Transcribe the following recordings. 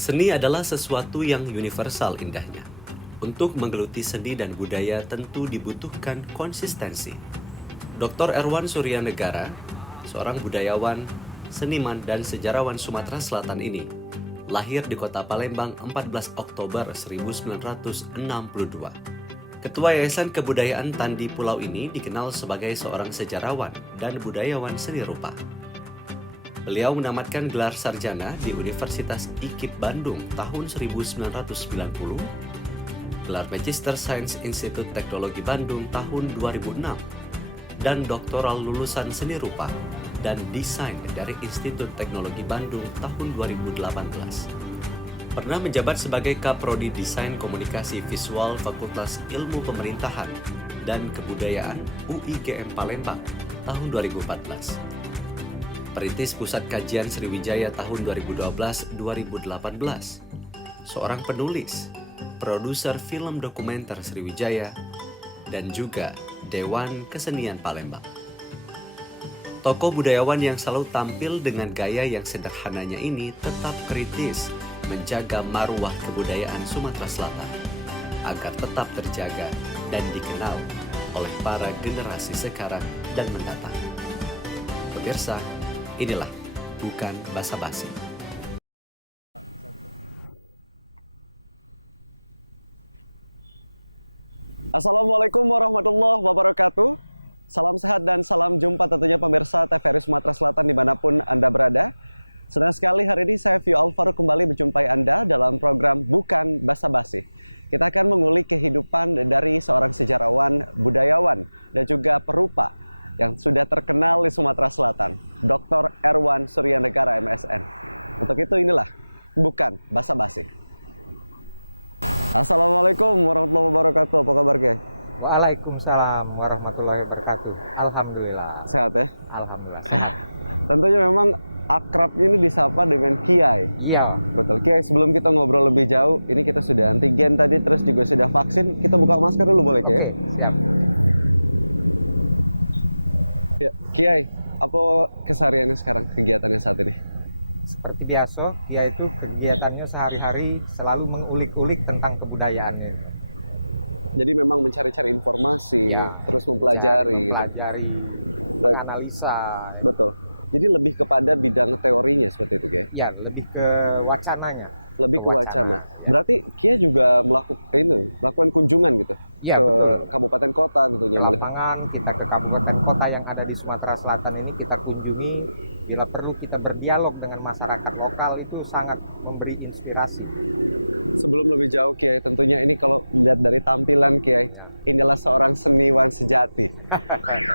Seni adalah sesuatu yang universal indahnya. Untuk menggeluti seni dan budaya tentu dibutuhkan konsistensi. Dr. Erwan Suryanegara, seorang budayawan, seniman, dan sejarawan Sumatera Selatan ini, lahir di kota Palembang 14 Oktober 1962. Ketua Yayasan Kebudayaan Tandi Pulau ini dikenal sebagai seorang sejarawan dan budayawan seni rupa. Beliau menamatkan gelar sarjana di Universitas IKIP Bandung tahun 1990, gelar Magister Sains Institut Teknologi Bandung tahun 2006, dan doktoral lulusan seni rupa dan desain dari Institut Teknologi Bandung tahun 2018. Pernah menjabat sebagai Kaprodi Desain Komunikasi Visual Fakultas Ilmu Pemerintahan dan Kebudayaan UIGM Palembang tahun 2014. Perintis Pusat Kajian Sriwijaya tahun 2012-2018. Seorang penulis, produser film dokumenter Sriwijaya, dan juga Dewan Kesenian Palembang. Tokoh budayawan yang selalu tampil dengan gaya yang sederhananya ini tetap kritis menjaga marwah kebudayaan Sumatera Selatan agar tetap terjaga dan dikenal oleh para generasi sekarang dan mendatang. Pemirsa, inilah Bukan Basa-Basi. Assalamualaikum warahmatullahi wabarakatuh. Salam sehat dan salam jumpa tentunya pemirsa TVRI Sumatera Selatan dimanapun Anda berada. Senang sekali hari ini saya Vio Alvaro kembali menjumpai Anda dalam program Bukan Basa-Basi. Kita akan mengulik kehidupan dari seorang sejarawan, budayawan, dan juga perupa yang sudah terkenal di Sumatera Selatan, Dr. Erwan Suryanegara MSN. Untuk itu inilah Bukan Basa-Basi. Assalamualaikum warahmatullahi wabarakatuh. Apa kabar, Kiai? Waalaikumsalam warahmatullahi wabarakatuh. Alhamdulillah. Sehat ya? Alhamdulillah sehat. Tentunya memang akrabnya ini disapa dengan Kiai. Iya. Betul, Kiai, sebelum kita ngobrol lebih jauh, ini kita sudah antigen tadi, terus juga sudah vaksin. Kita buka masker dulu boleh, Kiai? Oke, siap. Ya, Kiai, apa kesehariannya sekarang, kegiatannya saat ini? Seperti biasa, yaitu kegiatannya sehari-hari selalu mengulik-ulik tentang kebudayaannya. Jadi memang mencari-cari informasi, Ya, terus mempelajari. Mempelajari, menganalisa. Betul. Jadi lebih kepada bidang teorinya seperti itu, Kiai? Ya, lebih ke wacananya. Lebih ke wacana. Ya. Berarti Kiai juga melakukan kunjungan gitu? Ya, ke betul. kabupaten kota tentunya. Lapangan, kita ke kabupaten kota yang ada di Sumatera Selatan ini kita kunjungi. Bila perlu kita berdialog dengan masyarakat lokal, itu sangat memberi inspirasi. Sebelum lebih jauh, Kiai, tentunya ini kalau lihat dari tampilan Kiai, inilah seorang seniwan sejati.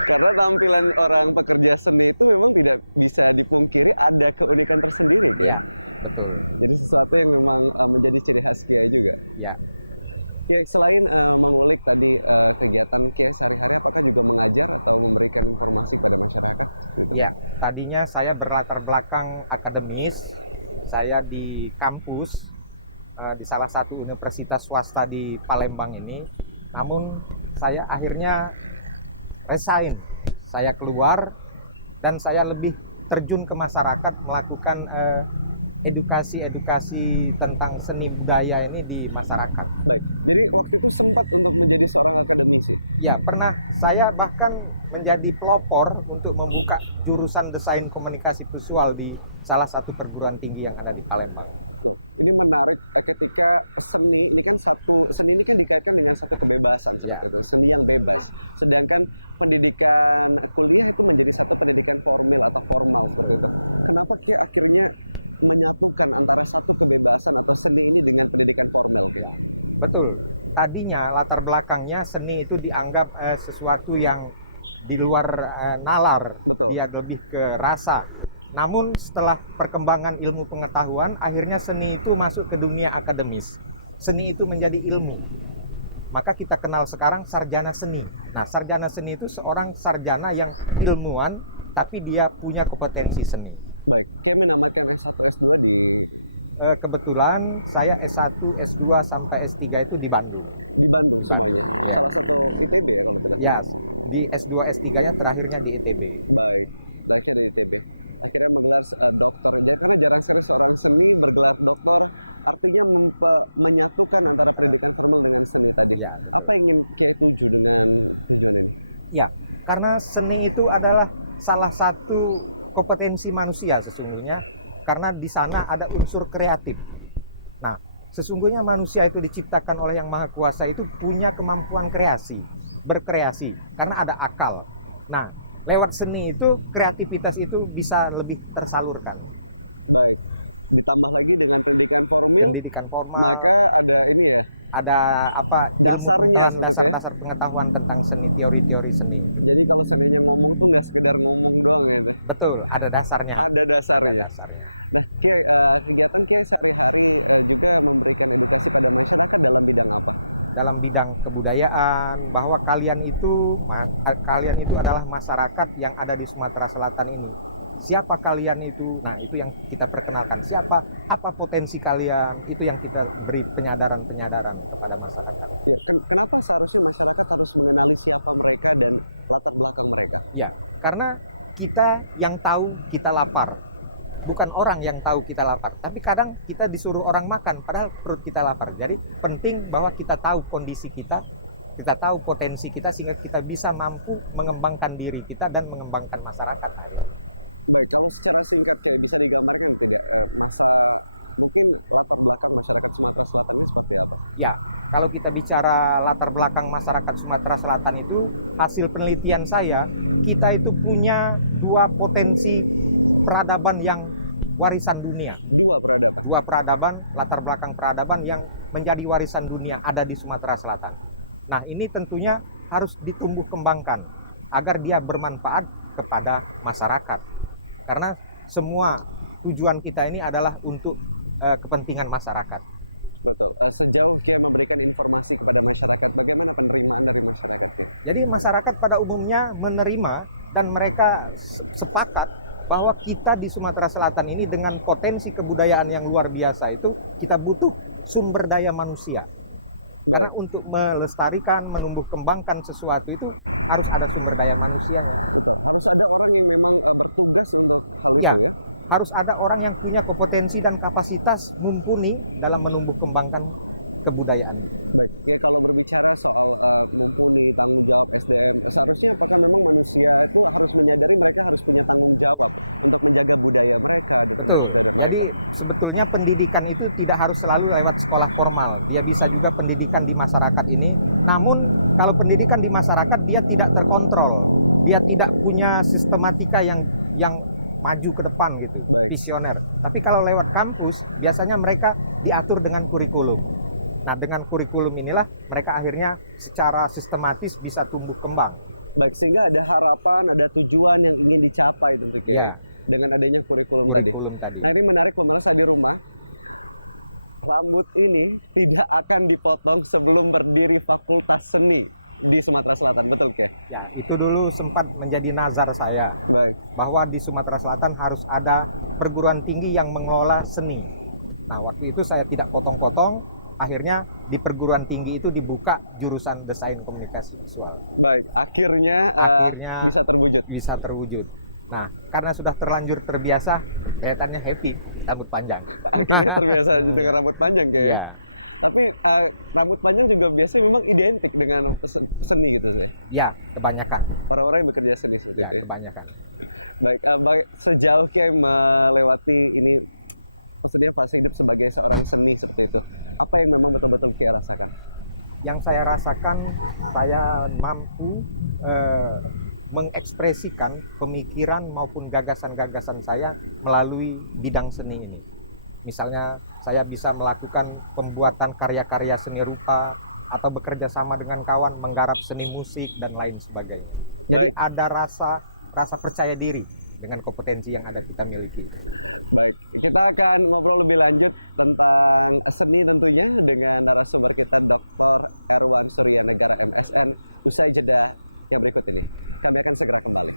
Karena tampilan orang pekerja seni itu memang tidak bisa dipungkiri ada keunikan tersendiri, Kiai. Ya, betul. Jadi sesuatu yang memang menjadi ciri khas Kiai juga. Ya. Kiai, selain mengulik tadi kegiatan Kiai sehari-hari, apakah juga mengajar atau memberikan informasi kepada masyarakat? Gitu? Ya, tadinya saya berlatar belakang akademis. Saya di kampus di salah satu universitas swasta di Palembang ini. Namun saya akhirnya resign. Saya keluar dan saya lebih terjun ke masyarakat melakukan edukasi tentang seni budaya ini di masyarakat. Baik, jadi waktu itu sempat untuk menjadi seorang akademisi? Ya, pernah. Saya bahkan menjadi pelopor untuk membuka jurusan desain komunikasi visual di salah satu perguruan tinggi yang ada di Palembang. Tuh, ini menarik ketika seni ini kan dikaitkan dengan satu kebebasan seperti itu, seni yang bebas. Sedangkan pendidikan kuliah itu menjadi satu pendidikan formal seperti itu. Kenapa Ki akhirnya menyatukan antara satu kebebasan atau seni ini dengan pendidikan formal, Ki? Betul. Tadinya latar belakangnya seni itu dianggap sesuatu yang di luar nalar. Betul. Dia lebih ke rasa. Namun setelah perkembangan ilmu pengetahuan, akhirnya seni itu masuk ke dunia akademis. Seni itu menjadi ilmu. Maka kita kenal sekarang sarjana seni. Nah, sarjana seni itu seorang sarjana yang ilmuwan, tapi dia punya kompetensi seni. Baik, Kiai menamatkan S1, S2 di... Kebetulan saya S1, S2 sampai S3 itu di Bandung. Di Bandung semuanya? Ya. Salah satu ITB ya kalau tidak salah? Ya, di S2, S3-nya terakhirnya di ITB. Baik, terakhirnya di ITB. Akhirnya menggelar doktor. Karena jarang sekali seorang seni bergelar doktor artinya menyatukan antara pendidikan formal dengan seni tadi. Ya. Apa yang ingin Kiai tuju dengan tujuan ini? Ya, karena seni itu adalah salah satu kompetensi manusia sesungguhnya, karena di sana ada unsur kreatif. Nah, sesungguhnya manusia itu diciptakan oleh Yang Maha Kuasa itu punya kemampuan kreasi, berkreasi, karena ada akal. Nah, lewat seni itu, kreativitas itu bisa lebih tersalurkan. Baik, ditambah lagi dengan pendidikan formal, maka ada ini ya, ada apa dasarnya sebetulnya. Dasar pengetahuan tentang seni, teori-teori seni. Jadi kalau seandainya ngomong tuh nggak sekedar ngomong doang gitu. Betul, ada dasarnya. Ada dasarnya. Nah, Kiai, kegiatan Kiai sehari-hari juga memberikan edukasi pada masyarakat dalam bidang apa? Dalam bidang kebudayaan, bahwa kalian itu adalah masyarakat yang ada di Sumatera Selatan ini. Siapa kalian itu? Nah, itu yang kita perkenalkan. Siapa, apa potensi kalian? Itu yang kita beri penyadaran kepada masyarakat. Ya, kenapa seharusnya masyarakat harus mengenali siapa mereka dan latar belakang mereka? Ya, karena kita yang tahu kita lapar. Bukan orang yang tahu kita lapar. Tapi kadang kita disuruh orang makan, padahal perut kita lapar. Jadi penting bahwa kita tahu kondisi kita tahu potensi kita, sehingga kita bisa mampu mengembangkan diri kita dan mengembangkan masyarakat. Baik, kalau secara singkat Kiai bisa digambarkan tidak mungkin latar belakang masyarakat Sumatera Selatan ini seperti apa? Ya, kalau kita bicara latar belakang masyarakat Sumatera Selatan itu, hasil penelitian saya, kita itu punya dua potensi peradaban yang warisan dunia. Dua peradaban? Dua peradaban, latar belakang peradaban yang menjadi warisan dunia ada di Sumatera Selatan. Nah, ini tentunya harus ditumbuh kembangkan agar dia bermanfaat kepada masyarakat. Karena semua tujuan kita ini adalah untuk kepentingan masyarakat. Betul. Sejauh Kiai memberikan informasi kepada masyarakat, bagaimana penerimaan dari masyarakat Kiai? Jadi masyarakat pada umumnya menerima dan mereka sepakat bahwa kita di Sumatera Selatan ini dengan potensi kebudayaan yang luar biasa itu, kita butuh sumber daya manusia. Karena untuk melestarikan, menumbuh kembangkan sesuatu itu harus ada sumber daya manusianya. Betul. Harus ada orang yang memang bertugas untuk hal itu ya. Harus ada orang yang punya kompetensi dan kapasitas mumpuni dalam menumbuh kembangkan kebudayaan. Baik, ya kalau berbicara soal mumpuni, tanggung jawab SDM, seharusnya apakah memang manusia itu harus menyadari mereka harus punya tanggung jawab untuk menjaga budaya mereka dan budaya mereka. Jadi sebetulnya pendidikan itu tidak harus selalu lewat sekolah formal. Dia bisa juga pendidikan di masyarakat ini. Namun kalau pendidikan di masyarakat dia tidak terkontrol. Dia tidak punya sistematika yang maju ke depan gitu, visioner. Tapi kalau lewat kampus biasanya mereka diatur dengan kurikulum. Nah, dengan kurikulum inilah mereka akhirnya secara sistematis bisa tumbuh kembang. Baik, sehingga ada harapan, ada tujuan yang ingin dicapai tentunya dengan adanya kurikulum tadi. Nah, ini menarik pemirsa di rumah. Rambut ini tidak akan dipotong sebelum berdiri Fakultas Seni di Sumatera Selatan, betul Kiai? Ya, itu dulu sempat menjadi nazar saya. Baik. Bahwa di Sumatera Selatan harus ada perguruan tinggi yang mengelola seni. Nah, waktu itu saya tidak potong-potong. Akhirnya di perguruan tinggi itu dibuka jurusan desain komunikasi visual. Baik, akhirnya bisa terwujud. Bisa terwujud. Nah, karena sudah terlanjur terbiasa, kelihatannya happy, rambut panjang. Akhirnya terbiasa dengan rambut panjang Kiai. Ya. Tapi rambut panjang juga biasanya memang identik dengan seni gitu sih. Ya, kebanyakan. Orang-orang yang bekerja seni seperti itu. Kebanyakan. Baik, sejauh Kiai melewati ini, maksudnya fase hidup sebagai seorang seni seperti itu, apa yang memang betul-betul Kiai rasakan? Yang saya rasakan, saya mampu mengekspresikan pemikiran maupun gagasan-gagasan saya melalui bidang seni ini. Misalnya saya bisa melakukan pembuatan karya-karya seni rupa atau bekerja sama dengan kawan menggarap seni musik dan lain sebagainya. Jadi ada rasa percaya diri dengan kompetensi yang ada kita miliki. Baik, kita akan ngobrol lebih lanjut tentang seni tentunya dengan narasumber kita Dr. Erwan Suryanegara MSN usai jeda yang berikut ini. Kami akan segera kembali.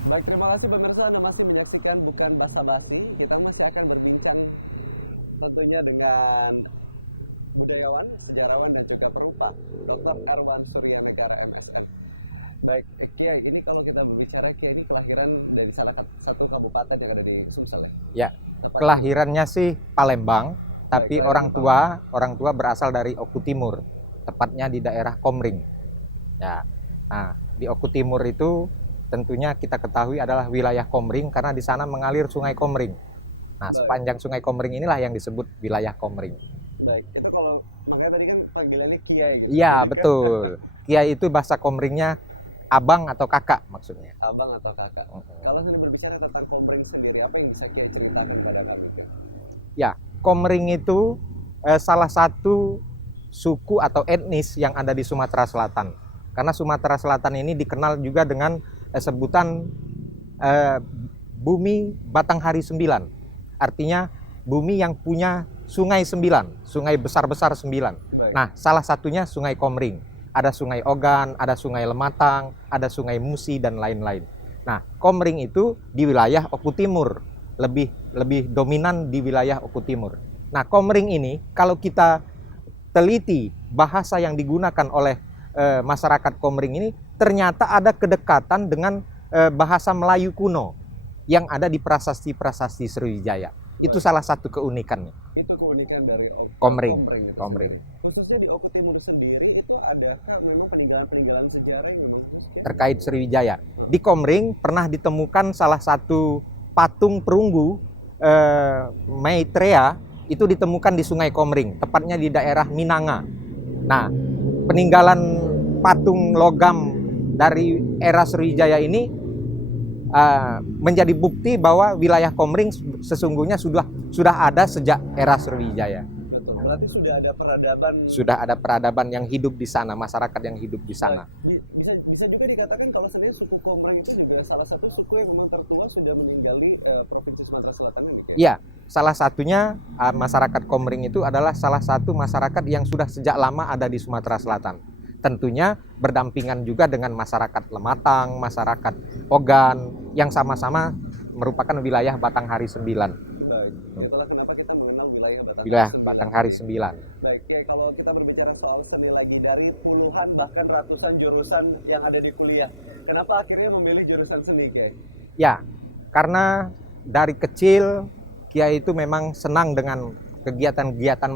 Baik, terima kasih pemirsa, Anda masih menyaksikan Bukan Basa-Basi. Kita masih akan berbincang tentunya dengan budayawan, sejarawan, dan juga perupa Dr. Erwan Suryanegara MSN. Baik, Kiai, ini kalau kita berbicara Kiai ini kelahiran dari salah satu kabupaten yang ada di Sumsel ya? Ya, Tepatnya kelahirannya sih Palembang, Baik, tapi kelahiran orang tua berasal dari Oku Timur, tepatnya di daerah Komring. Ya, nah di Oku Timur itu tentunya kita ketahui adalah wilayah Komring karena di sana mengalir Sungai Komring. Nah, Baik. sepanjang Sungai Komring inilah yang disebut wilayah Komring. Baik, itu kalau makanya tadi kan panggilannya Kiai gitu. Iya, Jadi kan betul. Kiai itu bahasa Komringnya abang atau kakak maksudnya. abang atau kakak. Kalau saya berbicara tentang Komering sendiri, apa yang bisa Kiai ceritakan pada kami, Kiai? Ya, Komring itu salah satu suku atau etnis yang ada di Sumatera Selatan. Karena Sumatera Selatan ini dikenal juga dengan sebutan bumi Batanghari 9. Artinya bumi yang punya sungai 9, sungai besar-besar 9. Baik. Nah, salah satunya Sungai Komring. Ada Sungai Ogan, ada Sungai Lematang, ada Sungai Musi dan lain-lain. Nah, Komring itu di wilayah Oku Timur, lebih dominan di wilayah Oku Timur. Nah, Komring ini kalau kita teliti bahasa yang digunakan oleh masyarakat Komring ini ternyata ada kedekatan dengan bahasa Melayu kuno yang ada di prasasti-prasasti Sriwijaya. Itu Baik. salah satu keunikannya. Itu keunikan dari Komring. Komring itu Komring. sendiri. Khususnya di Oku Timur sendiri itu adakah memang peninggalan-peninggalan sejarah yang memang khusus, Kiai? Terkait Sriwijaya. Hmm. Di Komring pernah ditemukan salah satu patung perunggu Maitreya itu ditemukan di Sungai Komring, tepatnya di daerah Minanga. Nah, peninggalan patung logam dari era Sriwijaya ini menjadi bukti bahwa wilayah Komring sesungguhnya sudah ada sejak era Sriwijaya. Betul. Berarti sudah ada peradaban. Sudah ada peradaban yang hidup di sana, masyarakat yang hidup di sana. Baik. Bisa juga dikatakan kalau sebenarnya suku Komring itu juga salah satu suku yang memang tertua sudah meninggali provinsi Sumatera Selatan ini, Kiai. Iya, salah satunya masyarakat Komring itu adalah salah satu masyarakat yang sudah sejak lama ada di Sumatera Selatan. Tentunya berdampingan juga dengan masyarakat Lematang, masyarakat Ogan, yang sama-sama merupakan wilayah Batanghari 9. Baik. Itulah kenapa kita mengenal wilayah Batanghari Wilayah 9 Batanghari tadi. 9. Baik, Kiai, kalau kita berbicara soal seni lagi dari puluhan bahkan ratusan jurusan yang ada di kuliah, kenapa akhirnya memilih jurusan seni, Kiai? Ya, karena dari kecil Kiai itu memang senang dengan kegiatan-kegiatan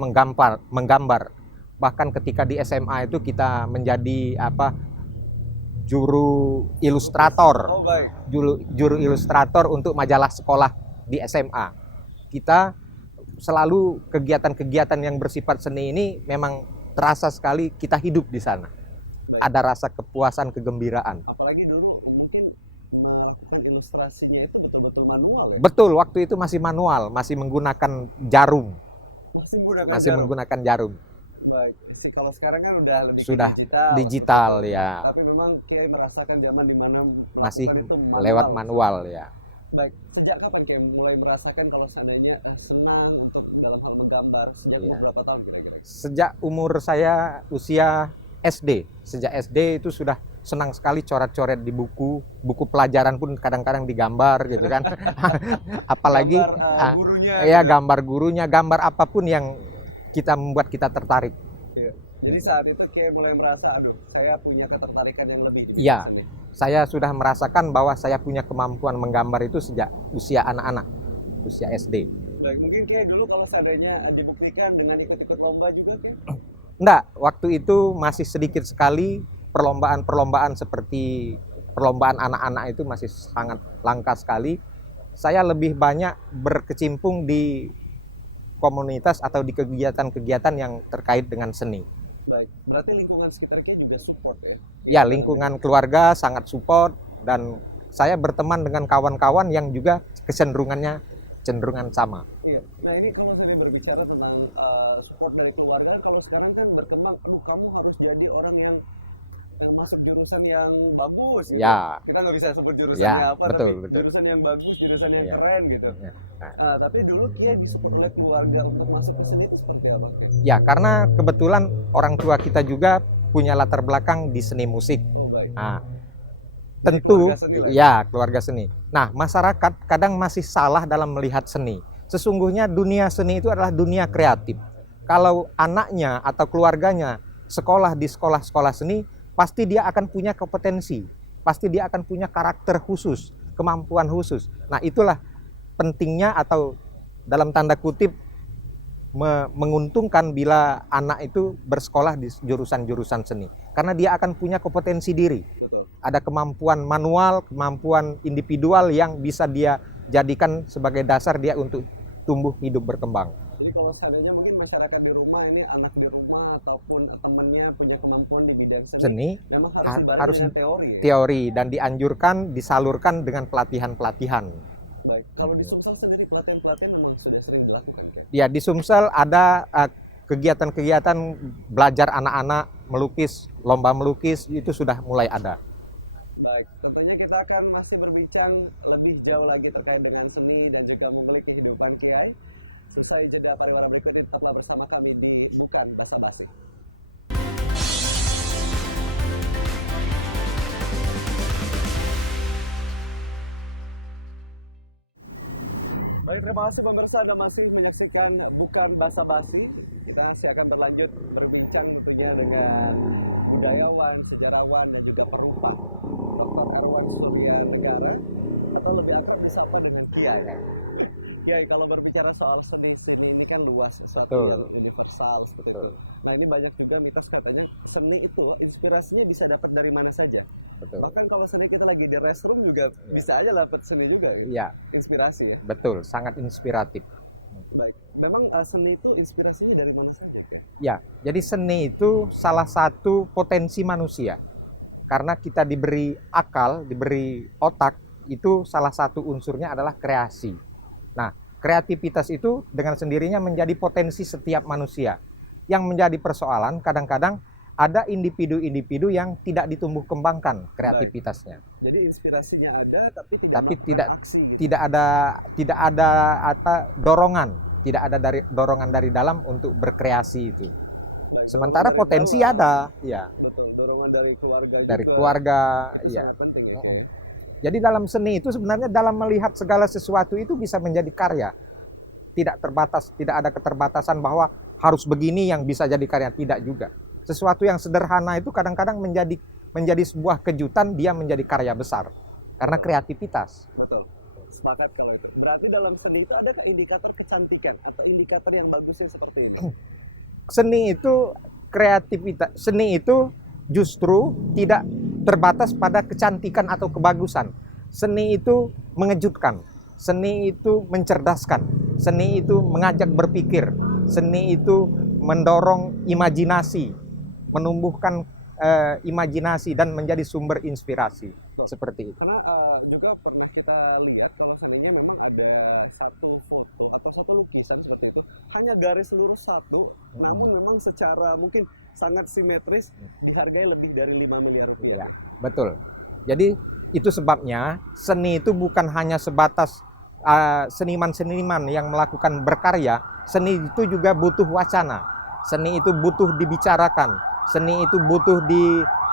menggambar. Bahkan ketika di SMA itu kita menjadi juru ilustrator. Oh, baik. Juru ilustrator untuk majalah sekolah di SMA. Kita selalu kegiatan-kegiatan yang bersifat seni ini memang terasa sekali kita hidup di sana. Baik. Ada rasa kepuasan, kegembiraan. Apalagi dulu mungkin melakukan ilustrasinya itu betul-betul manual ya? Betul, waktu itu masih manual, masih menggunakan jarum. Masih menggunakan Masih jarum? menggunakan jarum. Baik, sih kalau sekarang kan udah lebih ke Sudah digital. digital, seperti itu. ya. Tapi memang Kiai merasakan zaman di mana melakukan itu manual. Lewat manual ya. Baik, sejak kapan Kiai mulai merasakan kalau seandainya senang untuk dalam hal menggambar? Sejak umur berapa tahun kira-kira? Sejak umur saya usia SD. Sejak SD itu sudah senang sekali coret-coret di buku pelajaran pun kadang-kadang digambar gitu kan. Apalagi Gambar gurunya ya, gitu. gambar gurunya, gambar apapun yang membuat kita tertarik. Iya. Jadi saat itu Kiai mulai merasa, aduh, saya punya ketertarikan yang lebih di bidang Iya. seni. Saya sudah merasakan bahwa saya punya kemampuan menggambar itu sejak usia anak-anak, usia SD. Baik, mungkin Kiai dulu kalau seandainya dibuktikan dengan ikut-ikut lomba juga, Kiai? Enggak, waktu itu masih sedikit sekali perlombaan-perlombaan seperti perlombaan anak-anak itu masih sangat langka sekali. Saya lebih banyak berkecimpung di komunitas atau di kegiatan-kegiatan yang terkait dengan seni. Baik, berarti lingkungan sekitar Kiai juga support ya? Ya, dalam lingkungan keluarga sangat support dan saya berteman dengan kawan-kawan yang juga cenderungan sama. Iya. Nah ini kalau saya berbicara tentang support dari keluarga, kalau sekarang kan berkembang, aduh kamu harus jadi orang yang masuk jurusan yang bagus gitu. Ya. Kita nggak bisa sebut jurusannya Ya, apa, betul, tapi betul. jurusan yang bagus, jurusan yang keren gitu. Tapi dulu Kiai disupport oleh keluarga untuk masuk ke seni itu seperti apa, Kiai? Ya, karena kebetulan orang tua kita juga punya latar belakang di seni musik. Oh baik. Nah, Jadi keluarga seni lah ya, keluarga seni. Nah, masyarakat kadang masih salah dalam melihat seni. Sesungguhnya dunia seni itu adalah dunia kreatif. Kalau anaknya atau keluarganya sekolah di sekolah-sekolah seni, pasti dia akan punya kompetensi, pasti dia akan punya karakter khusus, kemampuan khusus. Nah, itulah pentingnya atau dalam tanda kutip menguntungkan bila anak itu bersekolah di jurusan-jurusan seni. Karena dia akan punya kompetensi diri. Betul. Ada kemampuan manual, kemampuan individual yang bisa dia jadikan sebagai dasar dia untuk tumbuh hidup berkembang. Jadi kalau seandainya mungkin masyarakat di rumah ini, anak di rumah ataupun temannya punya kemampuan di bidang seni memang harus dibarengi dengan teori ya? Teori, dan dianjurkan, disalurkan dengan pelatihan-pelatihan. Baik, kalau di Sumsel sendiri pelatihan-pelatihan memang sudah sering dilakukan kan? Ya, di Sumsel ada kegiatan-kegiatan belajar anak-anak melukis, lomba melukis, itu sudah mulai ada. Baik, tentunya kita akan masih berbincang lebih jauh lagi terkait dengan seni dan juga mengulik kehidupan Kiai. Selesai jeda pariwara berikut ini, tetaplah bersama kami di Bukan Basa-Basi. Baik, terima kasih pemirsa, Anda masih menyaksikan Bukan Basa-Basi. Kita masih akan berlanjut berbincang tentunya dengan budayawan, sejarawan, dan juga perupa Dr. Erwan Surya Negara, atau lebih akrab disapa dengan Kiai. Kiai, kalau berbicara soal seni ini kan luas, sesuatu yang universal seperti itu. Nah, ini banyak juga mitos katanya seni itu inspirasinya bisa dapat dari mana saja. Bahkan kalau seni kita lagi di restroom juga bisa aja dapat seni juga gitu. Ya, Inspirasi ya. betul, sangat inspiratif. Baik, memang seni itu inspirasinya dari mana saja, Kiai? Ya, jadi seni itu salah satu potensi manusia. Karena kita diberi akal, diberi otak, itu salah satu unsurnya adalah kreasi. Nah, kreativitas itu dengan sendirinya menjadi potensi setiap manusia. Yang menjadi persoalan kadang-kadang ada individu-individu yang tidak ditumbuh kembangkan kreativitasnya. Jadi inspirasinya ada tapi tidak melakukan aksi gitu. Tidak ada dorongan, tidak ada dorongan dari dalam untuk berkreasi itu. Baik, sementara potensi dalam, ada, ya. Betul, dorongan dari keluarga dari juga. Keluarga itu sangat penting ya, Kiai. Jadi dalam seni itu sebenarnya dalam melihat segala sesuatu itu bisa menjadi karya. Tidak terbatas, tidak ada keterbatasan bahwa harus begini yang bisa jadi karya, tidak juga. Sesuatu yang sederhana itu kadang-kadang menjadi sebuah kejutan, dia menjadi karya besar karena kreativitas. Betul. Sepakat kalau itu. Berarti dalam seni itu adakah indikator kecantikan atau indikator yang bagusnya seperti ini? Seni itu kreativitas. Seni itu justru tidak terbatas pada kecantikan atau kebagusan. Seni itu mengejutkan. Seni itu mencerdaskan. Seni itu mengajak berpikir. Seni itu mendorong imajinasi, menumbuhkan imajinasi dan menjadi sumber inspirasi. Seperti itu. Karena juga pernah kita lihat kalau seninya memang ada satu foto atau satu lukisan seperti itu, hanya garis lurus satu, namun memang secara mungkin sangat simetris, dihargai lebih dari 5 miliar rupiah. Ya, betul. Jadi itu sebabnya seni itu bukan hanya sebatas seniman-seniman yang melakukan berkarya. Seni itu juga butuh wacana. Seni itu butuh dibicarakan. Seni itu butuh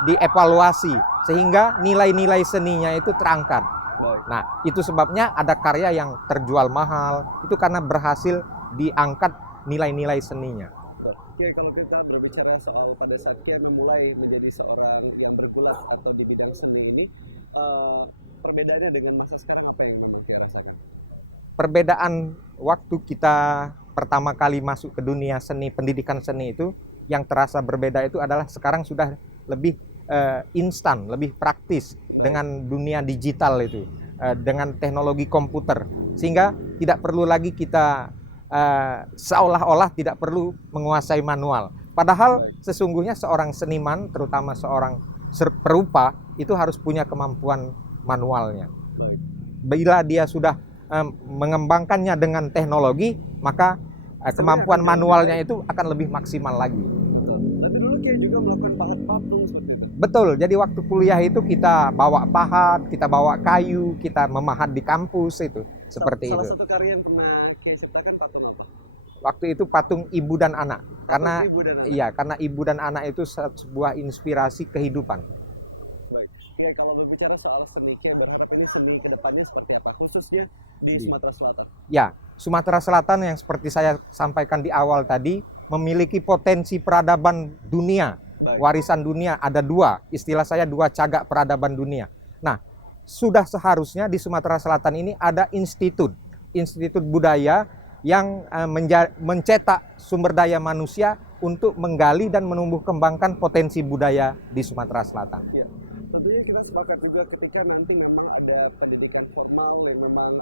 dievaluasi sehingga nilai-nilai seninya itu terangkat. Baik. Nah, itu sebabnya ada karya yang terjual mahal itu karena berhasil diangkat nilai-nilai seninya. Betul. Oke, kalau kita berbicara soal pada saat Kiai memulai menjadi seorang yang bergulat atau di bidang seni ini, perbedaannya dengan masa sekarang apa yang memang Kiai rasakan? Perbedaan waktu kita pertama kali masuk ke dunia seni, pendidikan seni itu yang terasa berbeda itu adalah sekarang sudah lebih instan, lebih praktis. Baik. Dengan dunia digital itu, dengan teknologi komputer, sehingga tidak perlu lagi kita seolah-olah tidak perlu menguasai manual. Padahal sesungguhnya seorang seniman, terutama seorang perupa, itu harus punya kemampuan manualnya. Baik. Bila dia sudah mengembangkannya dengan teknologi, maka kemampuan manualnya itu akan lebih maksimal lagi. Betul. Berarti dulu Kiai juga melakukan pahat patung seperti itu? Betul. Jadi waktu kuliah itu kita bawa pahat, kita bawa kayu, kita memahat di kampus itu. Seperti Salah itu. satu karya yang pernah Kiai ciptakan patung apa? Waktu itu patung ibu dan anak. Patung ibu dan anak? Iya, karena ibu dan anak itu sebuah inspirasi kehidupan. Baik, Kiai, kalau berbicara soal seni, Kiai berharap ini seni kedepannya seperti apa, khususnya di Sumatera Selatan? Ya, Sumatera Selatan yang seperti saya sampaikan di awal tadi memiliki potensi peradaban dunia. Baik. Warisan dunia ada dua, istilah saya dua cagak peradaban dunia. Nah, sudah seharusnya di Sumatera Selatan ini ada institut budaya yang mencetak sumber daya manusia untuk menggali dan menumbuh kembangkan potensi budaya di Sumatera Selatan. Ya, tentunya kita sepakat juga ketika nanti memang ada pendidikan formal yang memang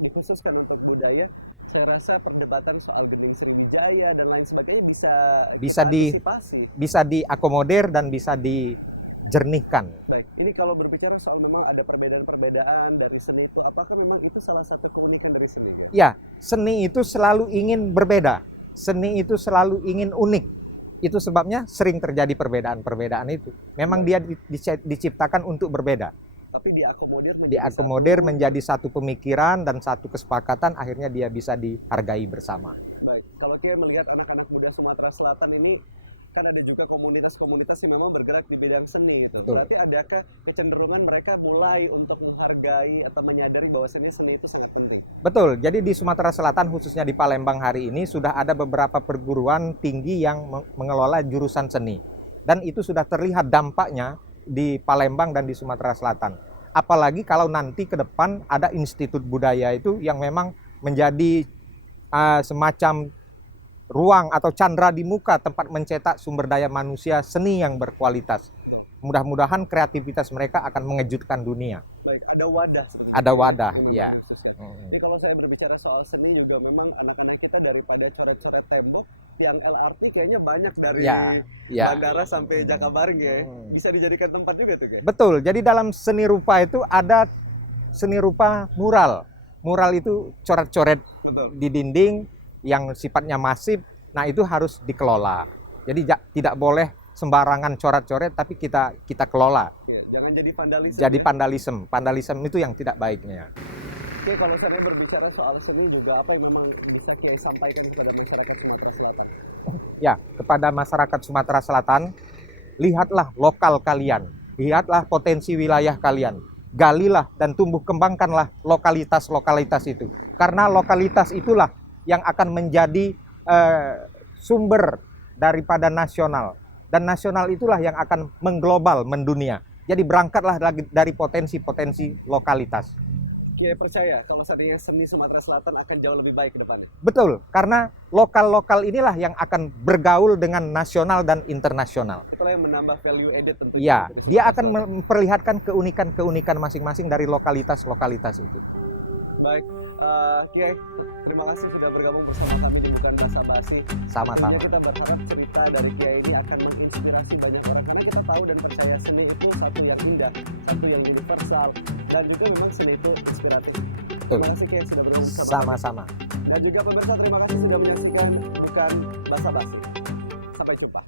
dikhususkan untuk budaya. Saya rasa perdebatan soal Gening Sriwijaya dan lain sebagainya bisa kita antisipasi. Bisa diakomodir dan bisa dijernihkan. Baik, ini kalau berbicara soal memang ada perbedaan-perbedaan dari seni itu, apakah memang itu salah satu keunikan dari seni ya? Ya, seni itu selalu ingin berbeda. Seni itu selalu ingin unik. Itu sebabnya sering terjadi perbedaan-perbedaan itu. Memang dia diciptakan untuk berbeda. Tapi diakomodir menjadi satu pemikiran dan satu kesepakatan, akhirnya dia bisa dihargai bersama. Baik, kalau kita melihat anak-anak muda Sumatera Selatan ini, kan ada juga komunitas-komunitas yang memang bergerak di bidang seni itu. Berarti adakah kecenderungan mereka mulai untuk menghargai atau menyadari bahwa seni itu sangat penting? Betul, jadi di Sumatera Selatan khususnya di Palembang hari ini sudah ada beberapa perguruan tinggi yang mengelola jurusan seni. Dan itu sudah terlihat dampaknya di Palembang dan di Sumatera Selatan. Apalagi kalau nanti ke depan ada institut budaya itu yang memang menjadi semacam ruang atau candra di muka tempat mencetak sumber daya manusia seni yang berkualitas. Betul. Mudah-mudahan kreativitas mereka akan mengejutkan dunia. Baik, ada wadah seperti itu. Ada wadah yang memang dikhususkan. Jadi kalau saya berbicara soal seni juga memang anak-anak kita daripada coret-coret tembok, tiang LRT kayaknya banyak dari bandara sampai Jakabaring ya. Bisa dijadikan tempat juga tuh, kayak. Betul. Jadi dalam seni rupa itu ada seni rupa mural. Mural itu coret-coret di dinding yang sifatnya masif. Nah, itu harus dikelola. Jadi tidak boleh sembarangan coret-coret, tapi kita kelola. Ya, jangan jadi vandalisme. Jadi vandalisme itu yang tidak baiknya. Oke, kalau saya berbicara soal seni juga, apa yang memang bisa Kiai sampaikan kepada masyarakat Sumatera Selatan? Ya, kepada masyarakat Sumatera Selatan, lihatlah lokal kalian, lihatlah potensi wilayah kalian, galilah dan tumbuh kembangkanlah lokalitas-lokalitas itu. Karena lokalitas itulah yang akan menjadi sumber daripada nasional. Dan nasional itulah yang akan mengglobal, mendunia. Jadi berangkatlah dari potensi-potensi lokalitas. Kiai percaya kalau seandainya seni Sumatera Selatan akan jauh lebih baik ke depannya? Betul, karena lokal-lokal inilah yang akan bergaul dengan nasional dan internasional. Itulah yang menambah value added tentunya. Ya, dia akan memperlihatkan keunikan-keunikan masing-masing dari lokalitas-lokalitas. Baik, Kiai, terima kasih sudah bergabung bersama kami di Bukan Basa Basi. Tentunya kita berharap cerita dari Kiai ini akan menginspirasi banyak orang, karena kita tahu dan percaya seni itu satu yang indah, satu yang universal, dan juga memang seni itu inspiratif. Terima kasih Kiai sudah bergabung bersama kami. Sama-sama. Dan juga pemirsa, terima kasih sudah menyaksikan Bukan Basa Basi. Sampai jumpa.